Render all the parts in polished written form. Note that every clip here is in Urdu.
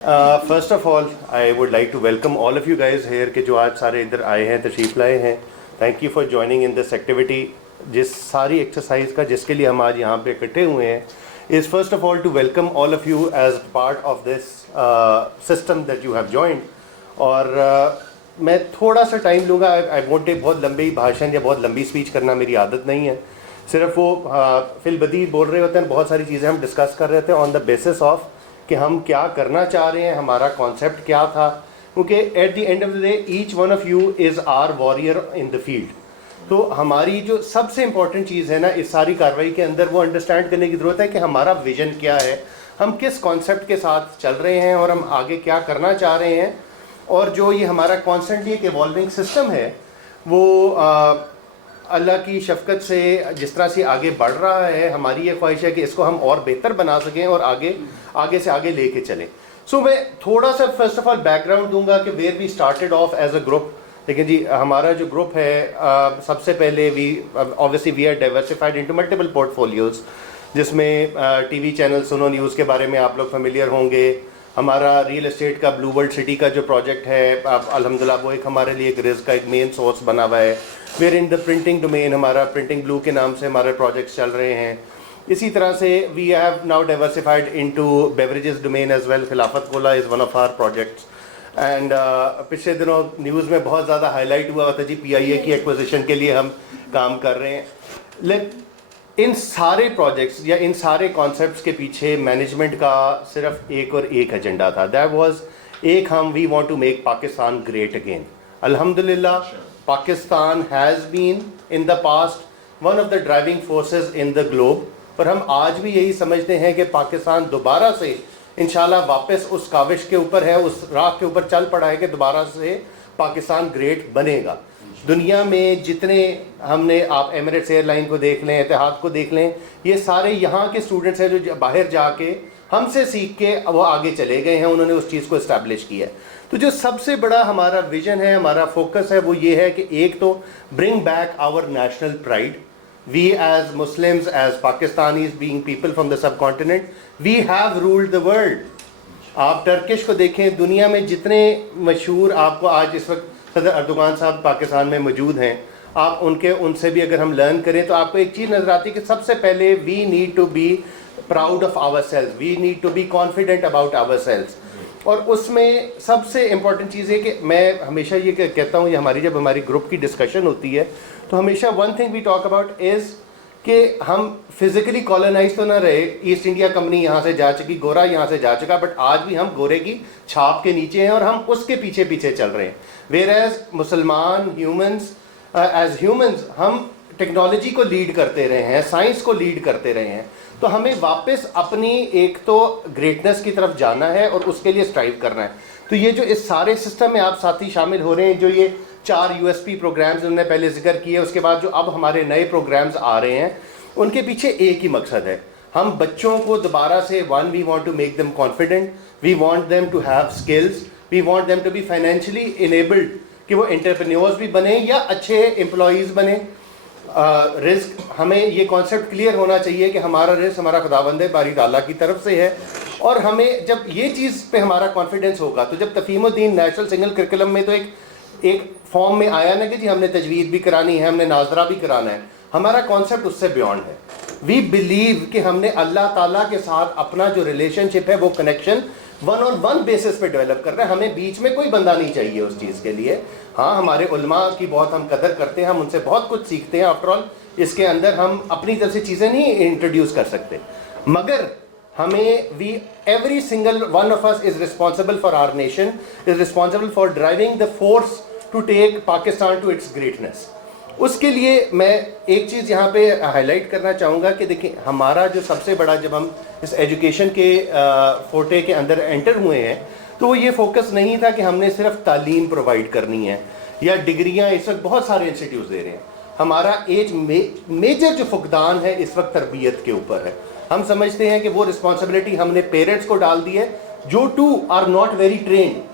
First of all I would like to welcome all of you guys here کہ جو آج سارے ادھر آئے ہیں تشریف لائے ہیں. Thank you for joining in this activity. جس ساری ایکسرسائز کا جس کے لیے ہم آج یہاں پہ اکٹھے ہوئے ہیں as first of all to welcome all of you as part of this system that you have joined. اور میں تھوڑا سا ٹائم لوں گا. آئی وونٹ ٹیک بہت لمبی بھاشن یا بہت لمبی اسپیچ کرنا میری عادت نہیں ہے. صرف وہ فی البدیہہ بول رہے ہوتے ہیں, بہت ساری چیزیں ہم ڈسکس کر رہے تھے آن دا بیسس آف کہ ہم کیا کرنا چاہ رہے ہیں, ہمارا کانسیپٹ کیا تھا. کیونکہ at the end of the day each one of you is are warrior in the field. تو ہماری جو سب سے امپورٹنٹ چیز ہے نا اس ساری کارروائی کے اندر, وہ انڈرسٹینڈ کرنے کی ضرورت ہے کہ ہمارا ویژن کیا ہے, ہم کس کانسیپٹ کے ساتھ چل رہے ہیں اور ہم آگے کیا کرنا چاہ رہے ہیں. اور جو یہ ہمارا کانسٹنٹلی ایک ایوالونگ سسٹم ہے وہ اللہ کی شفقت سے جس طرح سے آگے بڑھ رہا ہے, ہماری یہ خواہش ہے کہ اس کو ہم اور بہتر بنا سکیں اور آگے سے آگے لے کے چلیں. سو میں تھوڑا سا first of all back ground دوں گا کہ where we started off as a group. لیکن جی ہمارا جو گروپ ہے سب سے پہلے obviously we are diversified into multiple portfolios, جس میں ٹی وی چینل سنو نیوز کے بارے میں آپ لوگ فیملیئر ہوں گے. ہمارا ریئل اسٹیٹ کا بلو ورلڈ سٹی کا جو پروجیکٹ ہے الحمدللہ وہ ایک ہمارے لیے ایک رزق کا ایک مین سورس بنا ہوا ہے. Where in the printing domain ہمارا پرنٹنگ بلو کے نام سے ہمارے پروجیکٹس چل رہے ہیں. اسی طرح سے we have now diversified into beverages domain as well. Khilafat Cola is one of our projects. And پچھلے دنوں نیوز میں بہت زیادہ ہائی لائٹ ہوا تھا جی پی آئی اے کی ایکوزیشن کے لیے ہم کام کر رہے ہیں. ان سارے پروجیکٹس یا ان سارے کانسیپٹس کے پیچھے مینجمنٹ کا صرف ایک اور ایک ایجنڈا تھا. That was we want to make Pakistan great again. الحمدللہ Pakistan has been in the past one of the driving forces in the globe. اور ہم آج بھی یہی سمجھتے ہیں کہ پاکستان دوبارہ سے انشاءاللہ واپس اس کاوش کے اوپر ہے, اس راہ کے اوپر چل پڑا ہے کہ دوبارہ سے پاکستان گریٹ بنے گا. دنیا میں جتنے ہم نے, آپ ایمریٹس ایئر لائن کو دیکھ لیں, اتحاد کو دیکھ لیں, یہ سارے یہاں کے اسٹوڈنٹس ہیں جو باہر جا کے ہم سے سیکھ کے وہ آگے چلے گئے ہیں, انہوں نے اس چیز کو اسٹیبلش کیا ہے. تو جو سب سے بڑا ہمارا ویژن ہے, ہمارا فوکس ہے, وہ یہ ہے کہ ایک تو bring back our national pride. We as Muslims, as Pakistanis, being people from the subcontinent, we have ruled the world. آپ ٹرکش کو دیکھیں, دنیا میں جتنے مشہور آپ کو آج اس وقت صدر اردوغان صاحب پاکستان میں موجود ہیں, آپ ان سے بھی اگر ہم لرن کریں تو آپ کو ایک چیز نظر آتی ہے کہ سب سے پہلے we need to be proud of ourselves, we need to be confident about ourselves. اور اس میں سب سے امپورٹنٹ چیز ہے کہ میں ہمیشہ یہ کہتا ہوں, یہ جب ہماری گروپ کی ڈسکشن ہوتی ہے تو ہمیشہ one thing we talk about is کہ ہم فزیکلی کالونائز تو نہ رہے. ایسٹ انڈیا کمپنی یہاں سے جا چکی, گورا یہاں سے جا چکا, بٹ آج بھی ہم گورے کی چھاپ کے نیچے ہیں اور ہم اس کے پیچھے پیچھے چل رہے ہیں. ویئر ایز مسلمان ایز ہیومنز ہم ٹیکنالوجی کو لیڈ کرتے رہے ہیں, سائنس کو لیڈ کرتے رہے ہیں. تو ہمیں واپس اپنی ایک تو گریٹنس کی طرف جانا ہے اور اس کے لیے اسٹرائیو کرنا ہے. تو یہ جو اس سارے سسٹم میں آپ ساتھی شامل ہو رہے ہیں, جو یہ 4 USP پروگرامز انہوں نے پہلے ذکر کیے, اس کے بعد جو اب ہمارے نئے پروگرامز آ رہے ہیں, ان کے پیچھے ایک ہی مقصد ہے. ہم بچوں کو دوبارہ سے we want to make them confident, we want them to have skills, we want them to be financially enabled, کہ وہ انٹرپرینیورز بھی بنیں یا اچھے امپلائیز بنیں. رزق, ہمیں یہ کانسیپٹ کلیئر ہونا چاہیے کہ ہمارا رزق ہمارا خداوند باری تعالیٰ کی طرف سے ہے. اور ہمیں جب یہ چیز پہ ہمارا کانفیڈنس ہوگا تو جب تفہیم الدین نیشنل سنگل کرکلم میں تو ایک فارم میں آیا نا کہ جی ہم نے تجوید بھی کرانی ہے, ہم نے ناظرہ بھی کرانا ہے, ہمارا کانسیپٹ اس سے بیونڈ ہے. وی بلیو کہ ہم نے اللہ تعالیٰ کے ساتھ اپنا جو ریلیشن شپ ہے وہ کنیکشن 1-on-1 بیسس پہ ڈیولپ کر رہے ہیں. ہمیں بیچ میں کوئی بندہ نہیں چاہیے اس چیز کے لیے. ہاں ہمارے علماء کی بہت ہم قدر کرتے ہیں, ہم ان سے بہت کچھ سیکھتے ہیں. آفٹر آل اس کے اندر ہم اپنی طرف سے چیزیں نہیں انٹروڈیوس کر سکتے, مگر ہمیں every single one of us is responsible for our nation, is responsible for driving the force to take Pakistan to its greatness. اس کے لیے میں ایک چیز یہاں پہ ہائی لائٹ کرنا چاہوں گا کہ دیکھیں ہمارا جو سب سے بڑا, جب ہم اس ایجوکیشن کے فوٹے کے اندر انٹر ہوئے ہیں تو وہ یہ فوکس نہیں تھا کہ ہم نے صرف تعلیم پرووائڈ کرنی ہے یا ڈگریاں. اس وقت بہت سارے انسٹیٹیوٹس دے رہے ہیں. ہمارا ایج میجر جو فقدان ہے اس وقت تربیت کے اوپر ہے. ہم سمجھتے ہیں کہ وہ رسپانسبلٹی ہم نے پیرنٹس کو ڈال دی ہے, جو ٹو آر ناٹ ویری ٹرینڈ.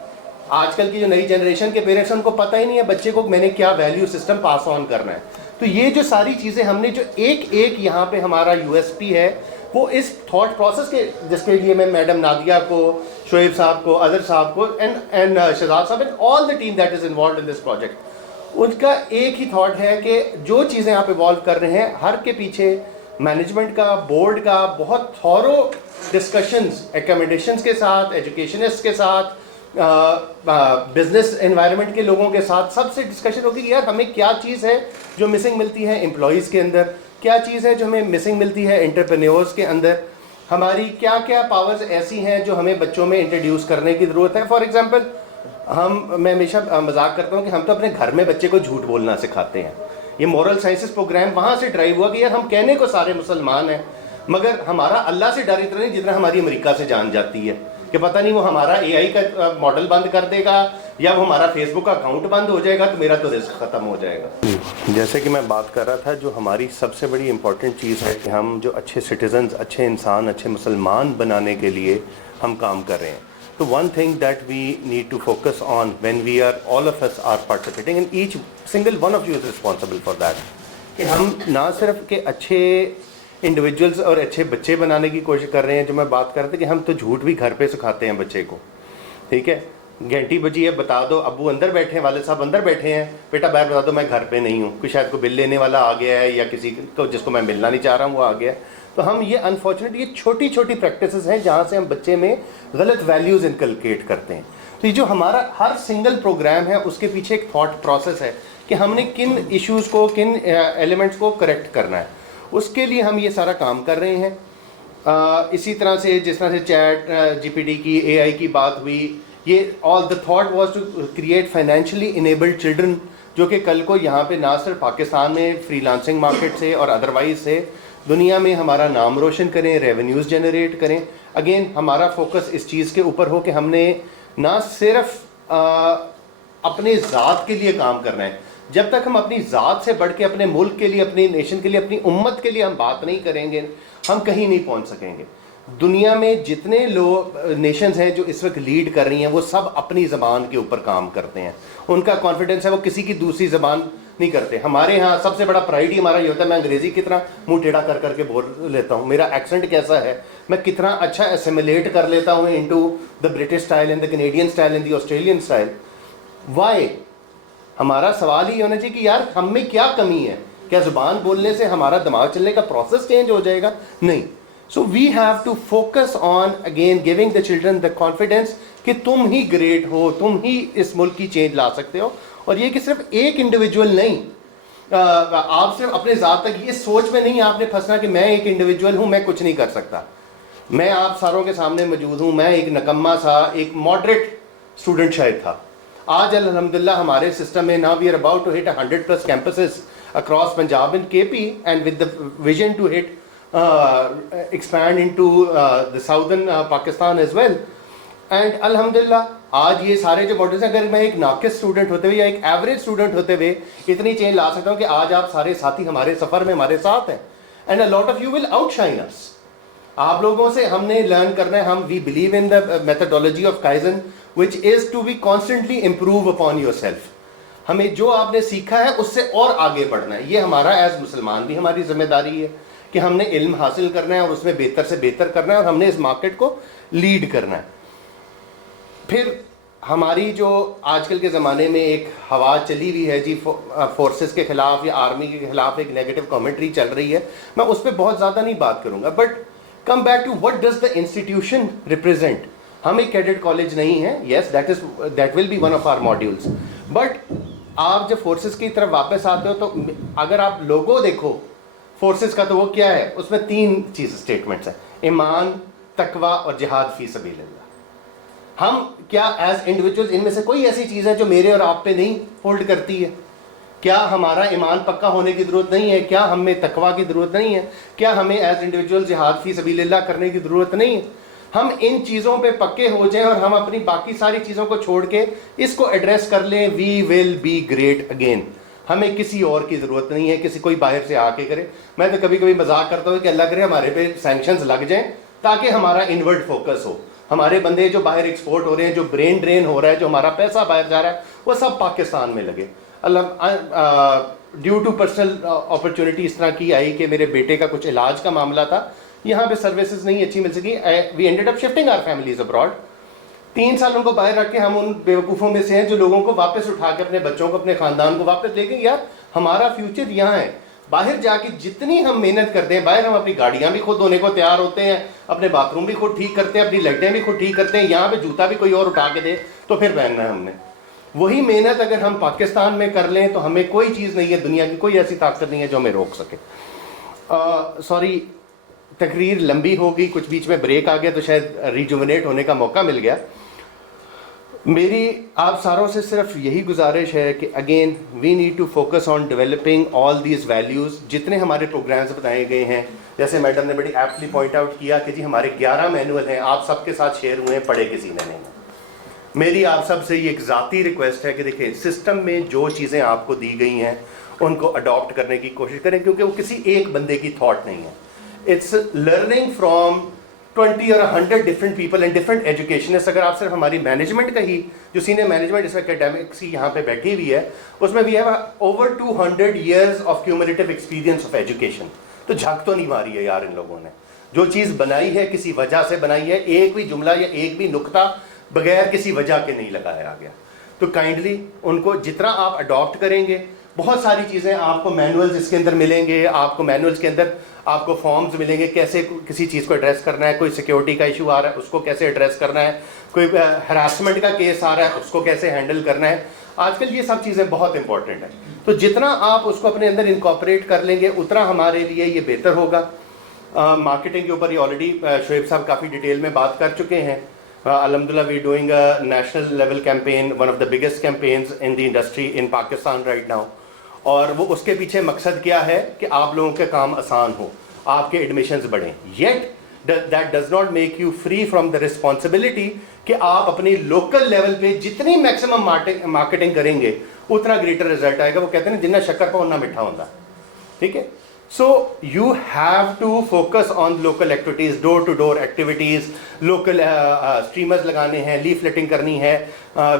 آج کل کی جو نئی جنریشن کے پیرنٹس ان کو پتہ ہی نہیں ہے بچے کو میں نے کیا ویلیو سسٹم پاس آن کرنا ہے. تو یہ جو ساری چیزیں ہم نے جو ایک یہاں پہ ہمارا USP ہے, وہ اس تھاٹ پروسیس کے جس کے لیے میں میڈم نادیہ کو شعیب صاحب کو, اظہر صاحب کو, and Shahzad sahab, and all the team that is involved in this project. ان کا ایک ہی تھاٹ ہے کہ جو چیزیں آپ ایوالو کر رہے ہیں, ہر کے پیچھے مینجمنٹ کا, بورڈ کا بہت تھورو ڈسکشنز, ایکوموڈیشنز کے ساتھ, ایجوکیشنسٹ کے ساتھ, بزنس انوائرمنٹ کے لوگوں کے ساتھ, سب سے ڈسکشن ہوگی کہ یار ہمیں کیا چیز ہے جو مسنگ ملتی ہے امپلائیز کے اندر, کیا چیز ہے جو ہمیں مسنگ ملتی ہے انٹرپرینیورس کے اندر, ہماری کیا کیا پاورز ایسی ہیں جو ہمیں بچوں میں انٹروڈیوس کرنے کی ضرورت ہے. فار ایگزامپل میں ہمیشہ مذاق کرتا ہوں کہ ہم تو اپنے گھر میں بچے کو جھوٹ بولنا سکھاتے ہیں. یہ مورل سائنسز پروگرام وہاں سے ڈرائیو ہوا کہ یار ہم کہنے کو سارے مسلمان ہیں, مگر ہمارا اللہ سے ڈر اتنا نہیں جتنا ہماری امریکہ سے جان جاتی ہے کہ پتہ نہیں وہ ہمارا اے آئی کا ماڈل بند کر دے گا یا وہ ہمارا فیس بک کا اکاؤنٹ بند ہو جائے گا تو میرا تو رزق ختم ہو جائے گا. جیسے کہ میں بات کر رہا تھا, جو ہماری سب سے بڑی امپورٹنٹ چیز ہے کہ ہم جو اچھے سٹیزنز, اچھے انسان, اچھے مسلمان بنانے کے لیے ہم کام کر رہے ہیں. تو one thing that we need to focus on when we are all of us are participating and each single one of you is responsible for that, کہ ہم نہ صرف کہ اچھے انڈیویجولس اور اچھے بچے بنانے کی کوشش کر رہے ہیں, جو میں بات کر رہا تھا کہ ہم تو جھوٹ بھی گھر پہ سکھاتے ہیں بچے کو. ٹھیک ہے, گھنٹی بجی ہے, بتا دو ابو اندر بیٹھے ہیں, والد صاحب اندر بیٹھے ہیں, بیٹا باہر بتا دو میں گھر پہ نہیں ہوں, کوئی شاید کو بل لینے والا آ گیا ہے یا کسی کو جس کو میں ملنا نہیں چاہ رہا ہوں وہ آ گیا ہے. تو ہم یہ انفارچونیٹ یہ چھوٹی چھوٹی پریکٹسز ہیں جہاں سے ہم بچے میں غلط ویلیوز انکلکیٹ کرتے ہیں. تو یہ جو ہمارا ہر سنگل پروگرام ہے اس کے پیچھے ایک تھاٹ پروسیس ہے کہ ہم نے کن ایشوز کو, کن ایلیمنٹس کو کریکٹ کرنا ہے. اس کے لیے ہم یہ سارا کام کر رہے ہیں. اسی طرح سے جس طرح سے چیٹ جی پی ٹی کی, اے آئی کی بات ہوئی, یہ all the thought was to create financially enabled children جو کہ کل کو یہاں پہ نہ صرف پاکستان میں فری لانسنگ مارکیٹ سے اور ادروائز سے دنیا میں ہمارا نام روشن کریں, ریونیوز جنریٹ کریں. اگین ہمارا فوکس اس چیز کے اوپر ہو کہ ہم نے نہ صرف اپنے ذات کے لیے کام کرنا ہے. جب تک ہم اپنی ذات سے بڑھ کے اپنے ملک کے لیے, اپنی نیشن کے لیے, اپنی امت کے لیے ہم بات نہیں کریں گے, ہم کہیں نہیں پہنچ سکیں گے. دنیا میں جتنے نیشنز ہیں جو اس وقت لیڈ کر رہی ہیں وہ سب اپنی زبان کے اوپر کام کرتے ہیں. ان کا کانفیڈنس ہے, وہ کسی کی دوسری زبان نہیں کرتے. ہمارے ہاں سب سے بڑا پرائڈ ہی ہمارا یہ ہوتا ہے میں انگریزی کتنا منہ ٹیڑھا کر کر کے بول لیتا ہوں, میرا ایکسنٹ کیسا ہے, میں کتنا اچھا اسیمیلیٹ کر لیتا ہوں into the British style and the Canadian style and the Australian style. Why? ہمارا سوال ہی ہونا چاہیے کہ یار ہم میں کیا کمی ہے, کیا زبان بولنے سے ہمارا دماغ چلنے کا پروسیس چینج ہو جائے گا؟ نہیں. So we have to focus on again giving the children the confidence کہ تم ہی گریٹ ہو, تم ہی اس ملک کی چینج لا سکتے ہو. اور یہ کہ صرف ایک انڈیویجول نہیں, آپ صرف اپنے ذات تک یہ سوچ میں نہیں آپ نے پھنسنا کہ میں ایک انڈیویجول ہوں, میں کچھ نہیں کر سکتا, میں آپ ساروں کے سامنے موجود ہوں, میں ایک نکما سا ایک ماڈریٹ اسٹوڈنٹ شاید تھا. آج الحمدللہ ہمارے سسٹم میں now we are about to hit 100+ campuses across Punjab and KP and with the vision to hit expand into the southern Pakistan as well. And الحمدللہ آج یہ سارے جو ماڈلس ہیں, اگر میں ایک ناقص اسٹوڈنٹ ہوتے ہوئے یا ایک ایوریج اسٹوڈنٹ ہوتے ہوئے اتنی چینج لا سکتا ہوں کہ آج آپ سارے ساتھی ہمارے سفر میں ہمارے ساتھ ہیں. And a lot of you will outshine us. آپ لوگوں سے ہم نے لرن کرنا ہے. ہم we believe in the methodology of kaizen which is to be constantly improve upon yourself. ہمیں جو آپ نے سیکھا ہے اس سے اور آگے بڑھنا ہے. یہ ہمارا ایز مسلمان بھی ہماری ذمہ داری ہے کہ ہم نے علم حاصل کرنا ہے اور اس میں بہتر سے بہتر کرنا ہے اور ہم نے اس مارکیٹ کو لیڈ کرنا ہے. پھر ہماری جو آج کل کے زمانے میں ایک ہوا چلی ہوئی ہے جی فورسز کے خلاف یا آرمی کے خلاف ایک نیگیٹو کامنٹری چل رہی ہے, میں اس پہ بہت زیادہ نہیں بات کروں گا. But come back to what does the institution represent. ہم ایک کیڈٹ کالج نہیں ہیں, yes that will be one of our modules. But آپ جب فورسز کی طرف واپس آتے ہو تو اگر آپ لوگو دیکھو فورسز کا تو وہ کیا ہے, اس میں 3 چیز اسٹیٹمنٹس ہیں, ایمان, تقوی اور جہاد فی سبیل اللہ. ہم کیا ایز انڈیویجولز ان میں سے کوئی ایسی چیز ہے جو میرے اور آپ پہ نہیں ہولڈ کرتی ہے؟ کیا ہمارا ایمان پکا ہونے کی ضرورت نہیں ہے؟ کیا ہمیں تقوی کی ضرورت نہیں ہے؟ کیا ہمیں ایز انڈیویجول جہاد فی سبیل اللہ کرنے کی ضرورت نہیں ہے؟ ہم ان چیزوں پہ پکے ہو جائیں اور ہم اپنی باقی ساری چیزوں کو چھوڑ کے اس کو ایڈریس کر لیں, وی ول بی گریٹ اگین. ہمیں کسی اور کی ضرورت نہیں ہے, کسی کوئی باہر سے آ کے کرے. میں تو کبھی کبھی مذاق کرتا ہوں کہ اللہ کرے ہمارے پہ سینکشنز لگ جائیں تاکہ ہمارا انورڈ فوکس ہو. ہمارے بندے جو باہر ایکسپورٹ ہو رہے ہیں, جو برین ڈرین ہو رہا ہے, جو ہمارا پیسہ باہر جا رہا ہے, وہ سب پاکستان میں لگے. اللہ ڈیو ٹو پرسنل اپرچونیٹی اس طرح کی آئی کہ میرے بیٹے کا کچھ علاج کا معاملہ تھا, یہاں پہ سروسز نہیں اچھی مل سکی. We ended up shifting our families abroad. 3 سال ان کو باہر رکھ کے ہم ان بیوقوفوں میں سے ہیں جو لوگوں کو واپس اٹھا کے اپنے بچوں کو اپنے خاندان کو واپس لے کے یار ہمارا فیوچر یہاں ہے. باہر جا کے جتنی ہم محنت کرتے ہیں, باہر ہم اپنی گاڑیاں بھی خود دھونے کو تیار ہوتے ہیں, اپنے باتھ روم بھی خود ٹھیک کرتے ہیں, اپنی لائٹیں بھی خود ٹھیک کرتے ہیں, یہاں پہ جوتا بھی کوئی اور اٹھا کے دے تو پھر پہننا ہے ہم نے. وہی محنت اگر ہم پاکستان میں کر لیں تو ہمیں کوئی چیز نہیں ہے, دنیا کی کوئی ایسی طاقت نہیں ہے جو ہمیں روک سکے. سوری تقریر لمبی ہو گئی, کچھ بیچ میں بریک آ گیا تو شاید ریجوونیٹ ہونے کا موقع مل گیا. میری آپ ساروں سے صرف یہی گزارش ہے کہ again we need to focus on developing all these values. جتنے ہمارے پروگرامز بتائے گئے ہیں, جیسے میڈم نے بڑی ایپٹلی پوائنٹ آؤٹ کیا کہ جی ہمارے 11 مینول ہیں, آپ سب کے ساتھ شیئر ہوئے ہیں, پڑھے کسی نے نہیں. میری آپ سب سے یہ ایک ذاتی ریکویسٹ ہے کہ دیکھیں سسٹم میں جو چیزیں آپ کو دی گئی ہیں ان کو اڈاپٹ کرنے کی کوشش کریں, کیونکہ وہ کسی ایک بندے کی تھاٹ نہیں ہے. اٹس لرننگ فرام 20 اور 100 different people and different educationist. اگر آپ صرف ہماری مینجمنٹ کا ہی جو سینئر مینجمنٹ اس اکیڈمکس کی یہاں پہ بیٹھی ہوئی ہے اس میں بھی ہے over 200 years of cumulative experience of education. تو جھک تو نہیں ماری ہے یار ان لوگوں نے, جو چیز بنائی ہے کسی وجہ سے بنائی ہے, ایک بھی جملہ یا ایک بھی نقطہ بغیر کسی وجہ کے نہیں لگایا گیا. تو کائنڈلی ان کو جتنا آپ اڈاپٹ کریں گے, بہت ساری چیزیں آپ کو مینولز اس کے اندر ملیں گے, آپ کو مینولز کے اندر آپ کو فارمز ملیں گے کیسے کسی چیز کو ایڈریس کرنا ہے, کوئی سیکیورٹی کا ایشو آ رہا ہے اس کو کیسے ایڈریس کرنا ہے, کوئی ہراسمنٹ کا کیس آ رہا ہے اس کو کیسے ہینڈل کرنا ہے. آج کل یہ سب چیزیں بہت امپورٹنٹ ہیں. تو جتنا آپ اس کو اپنے اندر انکارپوریٹ کر لیں گے اتنا ہمارے لیے یہ بہتر ہوگا. مارکیٹنگ کے اوپر یہ آلریڈی شعیب صاحب کافی ڈیٹیل میں بات کر چکے ہیں. الحمدللہ we doing a national level campaign, one of the biggest campaigns in the industry in Pakistan right now. اور وہ اس کے پیچھے مقصد کیا ہے کہ آپ لوگوں کے کام آسان ہو, آپ کے ایڈمیشنز بڑھیں. Yet that does not make you free from the responsibility کہ آپ اپنی لوکل لیول پہ جتنی میکسیمم مارکیٹنگ کریں گے اتنا گریٹر رزلٹ آئے گا. وہ کہتے ہیں جنہیں شکر پا اتنا میٹھا ہوتا ہے. ٹھیک ہے. So you have to focus on local activities, door to door activities, local streamers لگانے ہیں, لیفلیٹنگ کرنی ہے,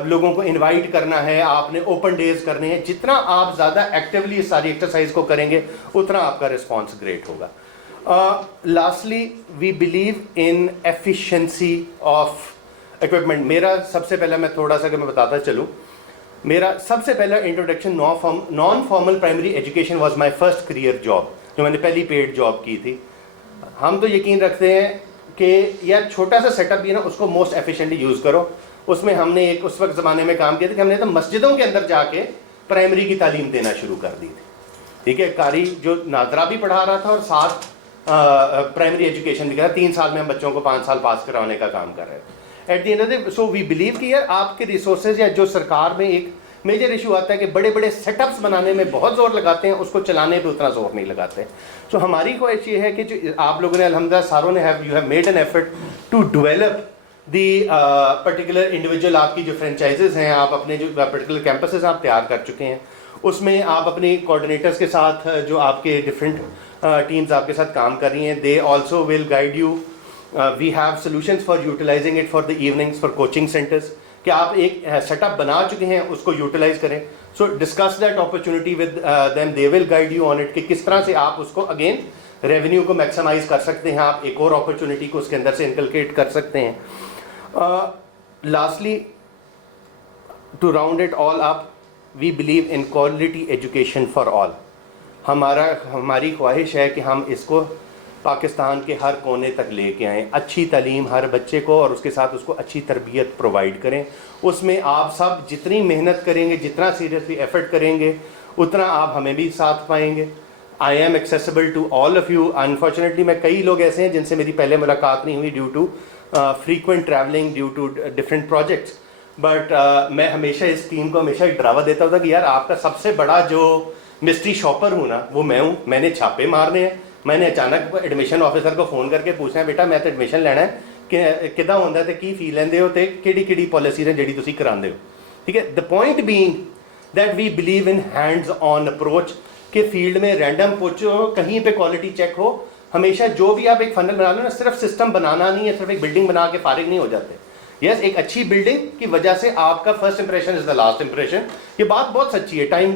لوگوں کو انوائٹ کرنا ہے, آپ نے اوپن ڈیز کرنے ہیں. جتنا آپ زیادہ ایکٹیولی اس ساری ایکسرسائز کو کریں گے اتنا آپ کا رسپانس گریٹ ہوگا. Lastly we believe in efficiency of equipment. میرا سب سے پہلا میں تھوڑا سا کہ میں بتاتا چلوں, میرا سب سے پہلا introduction non formal primary education was my first career job, جو میں نے پہلی پیڈ جاب کی تھی. ہم تو یقین رکھتے ہیں کہ یار چھوٹا سا سیٹ اپ بھی ہے نا اس کو موسٹ ایفیشینٹلی یوز کرو. اس میں ہم نے ایک اس وقت زمانے میں کام کیا تھا کہ ہم نے تو مسجدوں کے اندر جا کے پرائمری کی تعلیم دینا شروع کر دی تھی. ٹھیک ہے. قاری جو ناظرہ بھی پڑھا رہا تھا اور ساتھ پرائمری ایجوکیشن بھی کر رہا. 3 سال میں ہم بچوں کو 5 سال پاس کرانے کا کام کر رہے تھے. At the end so we believe کہ یار آپ کے ریسورسز یا جو سرکار میں ایک میجر ایشو آتا ہے کہ بڑے بڑے سیٹ اپس بنانے میں بہت زور لگاتے ہیں, اس کو چلانے پہ اتنا زور نہیں لگاتے. سو ہماری خواہش یہ ہے کہ جو آپ لوگوں نے الحمدللہ ساروں نے you have made an effort to develop the particular individual. آپ کی جو فرینچائزز ہیں, آپ اپنے جو پرٹیکولر کیمپسز آپ تیار کر چکے ہیں, اس میں آپ اپنی کوآرڈینیٹرز کے ساتھ جو آپ کے ڈفرینٹ ٹیمز آپ کے ساتھ کام کر رہی ہیں, they also will guide you. We have solutions for utilising it for the evenings for coaching centres, کہ آپ ایک سیٹ اپ بنا چکے ہیں اس کو یوٹیلائز کریں. So discuss that opportunity with them, they will guide you on it کہ کس طرح سے آپ اس کو اگین ریونیو کو میکسیمائز کر سکتے ہیں, آپ ایک اور اپرچونیٹی کو اس کے اندر سے انکلکیٹ کر سکتے ہیں. Lastly to round it all up, we believe in quality education for all. ہماری خواہش ہے کہ ہم اس کو پاکستان کے ہر کونے تک لے کے آئیں, اچھی تعلیم ہر بچے کو اور اس کے ساتھ اس کو اچھی تربیت پرووائڈ کریں. اس میں آپ سب جتنی محنت کریں گے, جتنا سیریسلی ایفرٹ کریں گے اتنا آپ ہمیں بھی ساتھ پائیں گے. I am accessible to all of you. Unfortunately میں کئی لوگ ایسے ہیں جن سے میری پہلے ملاقات نہیں ہوئی due to frequent travelling, due to different projects. But میں ہمیشہ اس ٹیم کو ہمیشہ ایک ڈراوا دیتا ہوتا کہ یار آپ کا سب سے بڑا جو مسٹری شاپر ہوں نا وہ میں ہوں. میں نے چھاپے مارنے ہیں, میں نے اچانک ایڈمیشن آفیسر کو فون کر کے پوچھنا ہے بیٹا میں تو ایڈمیشن لینا ہے کہ کداں ہوتا ہے, کی فی لیندے ہو, تے کیڑی پالیسیز ہیں جڑی تسی کراندے ہو. ٹھیک ہے. The point being that we believe in hands on approach, کہ فیلڈ میں رینڈم پوچھو, کہیں پہ کوالٹی چیک ہو. ہمیشہ جو بھی آپ ایک فنل بنا لو نا, صرف سسٹم بنانا نہیں ہے, صرف ایک بلڈنگ بنا کے فارغ نہیں ہو جاتے. یس, ایک اچھی بلڈنگ کی وجہ سے آپ کا first impression is the last impression. یہ بات بہت سچی ہے, ٹائم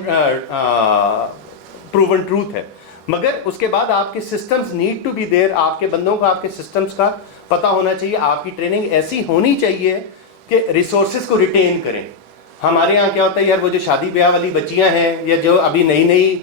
پروون ٹروتھ ہے. مگر اس کے بعد آپ کے systems need to be there. آپ کے بندوں کو آپ کے سسٹمز کا پتہ ہونا چاہیے, آپ کی ٹریننگ ایسی ہونی چاہیے کہ ریسورسز کو ریٹین کریں. ہمارے یہاں کیا ہوتا ہے یار, وہ جو شادی بیاہ والی بچیاں ہیں یا جو ابھی نئی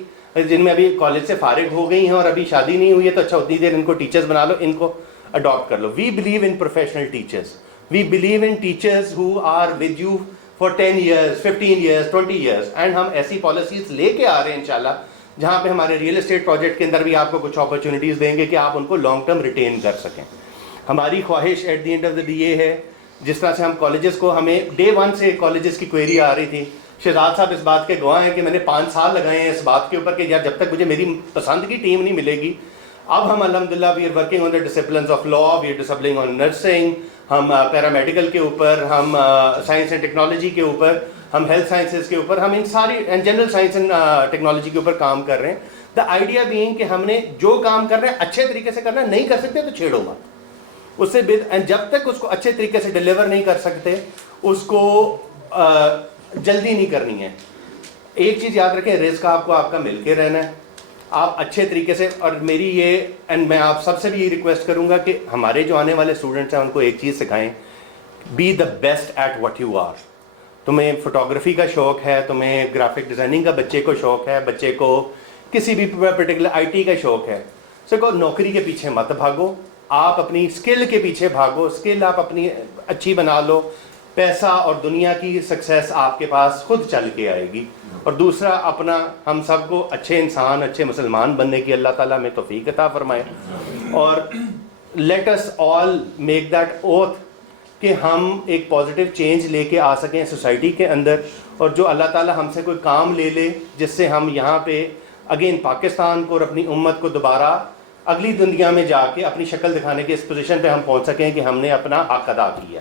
جن میں ابھی کالج سے فارغ ہو گئی ہیں اور ابھی شادی نہیں ہوئی ہے, تو اچھا اتنی دیر ان کو ٹیچرز بنا لو, ان کو اڈاپٹ کر لو. We believe in professional teachers, we believe in teachers who are with you for 10 years, 15 years, 20 years. And ہم ایسی پالیسیز لے کے آ رہے ہیں انشاءاللہ, جہاں پہ ہمارے ریئل اسٹیٹ پروجیکٹ کے اندر بھی آپ کو کچھ اپرچونیٹیز دیں گے کہ آپ ان کو لانگ ٹرم ریٹین کر سکیں. ہماری خواہش at the end of the day یہ ہے, جس طرح سے ہم کالجز کو, ہمیں ڈے 1 سے کالجز کی کوئری آ رہی تھی. شہزاد صاحب اس بات کے گواہ ہیں کہ میں نے 5 سال لگائے ہیں اس بات کے اوپر کہ یار جب تک مجھے میری پسند کی ٹیم نہیں ملے گی. اب ہم الحمدللہ we are working on the disciplines of law, we are disciplining on nursing, ہم پیرامیڈیکل کے اوپر, ہم سائنس اینڈ ٹیکنالوجی کے اوپر, ہم ہیلتھ سائنسز کے اوپر, ہم ان ساری and general science and technology کے اوپر کام کر رہے ہیں. دا آئیڈیا بینگ کہ ہم نے جو کام کر رہے ہیں اچھے طریقے سے کرنا ہے, نہیں کر سکتے تو چھیڑو مت اس سے. جب تک اس کو اچھے طریقے سے ڈلیور نہیں کر سکتے, اس کو جلدی نہیں کرنی ہے. ایک چیز یاد رکھیں, رزق آپ کو آپ کا مل کے رہنا ہے, آپ اچھے طریقے سے. اور میری یہ, اینڈ میں آپ سب سے بھی یہ ریکویسٹ کروں گا کہ ہمارے جو آنے والے اسٹوڈنٹس ہیں ان کو ایک چیز سکھائیں, be the best at what you are. تمہیں فوٹوگرافی کا شوق ہے, تمہیں گرافک ڈیزائننگ کا بچے کو شوق ہے, بچے کو کسی بھی پرٹیکولر آئی ٹی کا شوق ہے, سو نوکری کے پیچھے مت بھاگو, آپ اپنی اسکل کے پیچھے بھاگو. اسکل آپ اپنی اچھی بنا لو, پیسہ اور دنیا کی سکسیس آپ کے پاس خود چل کے آئے گی. اور دوسرا اپنا, ہم سب کو اچھے انسان, اچھے مسلمان بننے کی اللہ تعالیٰ ہمیں توفیق عطا فرمائے. اور let us all make that oath کہ ہم ایک پازیٹیو چینج لے کے آ سکیں سوسائٹی کے اندر. اور جو اللہ تعالیٰ ہم سے کوئی کام لے لے جس سے ہم یہاں پہ اگین پاکستان کو اور اپنی امت کو دوبارہ اگلی دنیا میں جا کے اپنی شکل دکھانے کے اس پوزیشن پہ ہم پہنچ سکیں کہ ہم نے اپنا حق ادا کیا.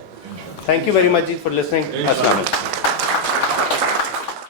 تھینک یو ویری مچ جی فار لسننگ. السلام علیکم.